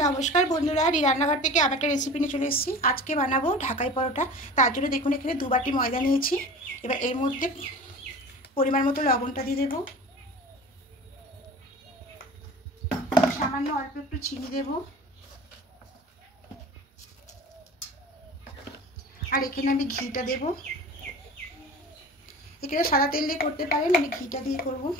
নমস্কার বন্ধুরা, এই রান্নাঘর থেকে আবার একটা রেসিপি নিয়ে চলে এসেছি। আজকে বানাবো ঢাকাই পরোটা। তার জন্য দেখুন এখানে 2 বাটি ময়দা নিয়েছি। এবার এর মধ্যে পরিমাণ মতো লবণটা দিয়ে দেবো, সামান্য অল্প একটু চিনি দেবো, আর এখানে আমি ঘিটা দেবো। এখানে সাদা তেল দিয়ে করতে পারেন, আমি ঘিটা দিয়ে করবো।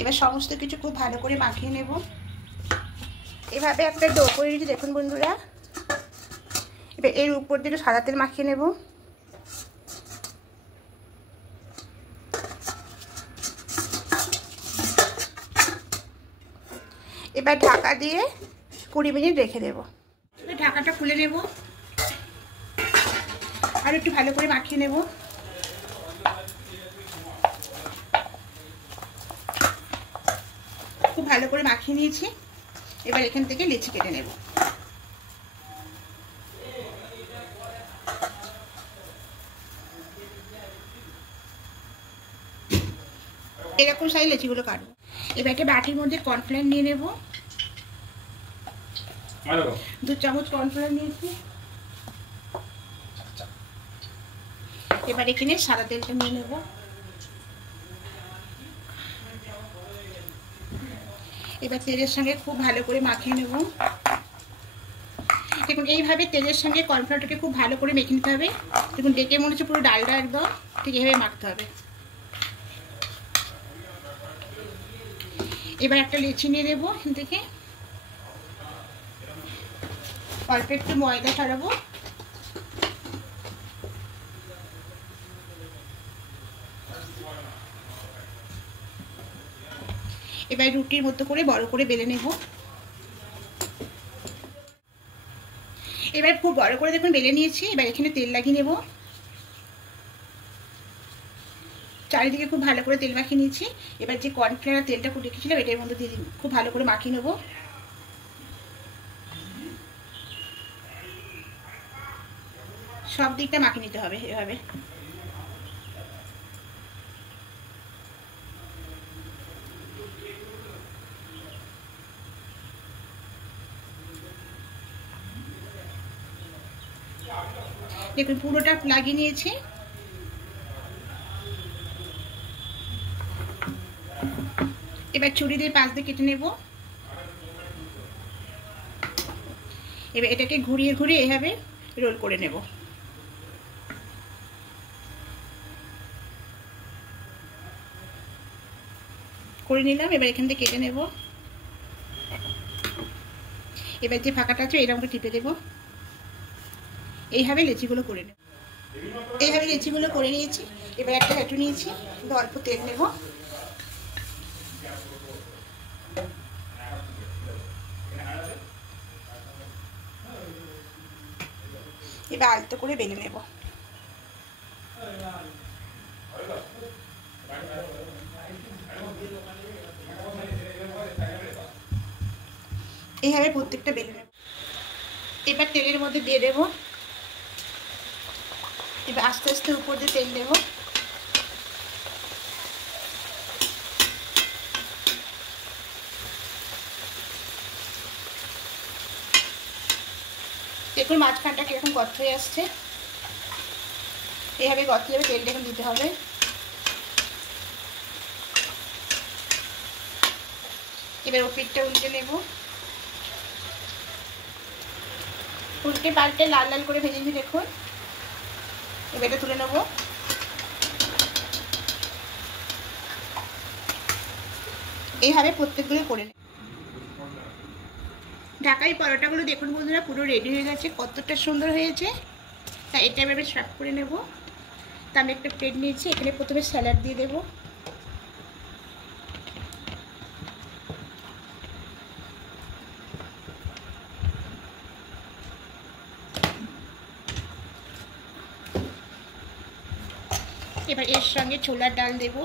এবার সমস্ত কিছু খুব ভালো করে মাখিয়ে নেব। এভাবে একটা ডো করে নিচ্ছি দেখুন বন্ধুরা। এবার এর উপর দিয়ে সাদা তেল মাখিয়ে নেব। এবার ঢাকা দিয়ে 20 মিনিট রেখে দেব। এবার ঢাকাটা খুলে নেব আর একটু ভালো করে মাখিয়ে নেব। খুব ভালো করে মাখিয়ে নিয়েছি। এবার এখান থেকে লেচি কেটে নেব। এরকম সাইজ লেচিগুলো কাটবো। এবার একটা বাটির মধ্যে কর্নফ্লাওয়ার নিয়ে নেব। 2 চামচ কর্নফ্লাওয়ার নিয়েছি। এবার এখানে সাদা তেলটা নিয়ে নেব। এবার তেলের সঙ্গে খুব ভালো করে মাখিয়ে নেব। দেখুন এইভাবে তেলের সঙ্গে কর্নফ্লাওয়ারটাকে খুব ভালো করে মেখে নিতে হবে। দেখুন দেখে মনে হচ্ছে পুরো ডালটা একদম ঠিক এইভাবে মাখতে হবে। এবার একটা লেচি নিয়ে দেবো। এখান থেকে অল্প একটু ময়দা ছড়াবো। এবার রুটির মতো করে বড় করে বেলে নেব। এবার খুব বড় করে দেখুন বেলে নিয়েছি। এবার এখানে তেল লাগিয়ে নেব। চারিদিকে খুব ভালো করে তেল মাখিয়ে নিয়েছি। এবার যে কর্নফ্লাওয়ার তেলটা কুটে রেখেছিলাম এটার মধ্যে দিয়ে খুব ভালো করে মাখিয়ে নেব। সব দিকটা মাখিয়ে নিতে হবে এভাবে। দেখুন পুরোটা লাগিয়ে নিয়েছি। এবার ছুরি দিয়ে পাশ দিয়ে কেটে নেব। এবার এটাকে ঘুরিয়ে ঘুরিয়ে এভাবে রোল করে নেব। করে নিলাম। এবার এখান থেকে কেটে নেব। এবার যে ফাঁকাটা আছে এরকম টিপে দেবো। এইভাবে লেচিগুলো করে নেব। এইভাবে লেচিগুলো করে নিয়েছি। এবার একটা হাঁটু নিয়েছি, অল্প তেল নেব। এবার আলতো করে বেলে নেব। এইভাবে প্রত্যেকটা বেলে নেব। এবার তেলের মধ্যে দিয়ে দেব। এবার আস্তে আস্তে উপর দিয়ে তেল দেব। দেখুন মাঝখানটা কিরকম গর্ত হয়ে আসছে। এইভাবে গর্ত যাবে, তেলটা এখন দিতে হবে। এবার ওপিঠটা উল্টে নেব। উল্টে পাল্টে লাল লাল করে ভেজে নিয়ে দেখুন। এবার এটা তুলে নেব। এইভাবে প্রত্যেকগুলো করে নেব। ঢাকাই পরোটাগুলো দেখুন বন্ধুরা পুরো রেডি হয়ে গেছে। কতটা সুন্দর হয়েছে। তা এটা এভাবে সার্ভ করে নেব। তা আমি একটা প্লেট নিয়েছি। এখানে প্রথমে স্যালাড দিয়ে দেব। এবার এর সঙ্গে ছোলার ডাল দেব।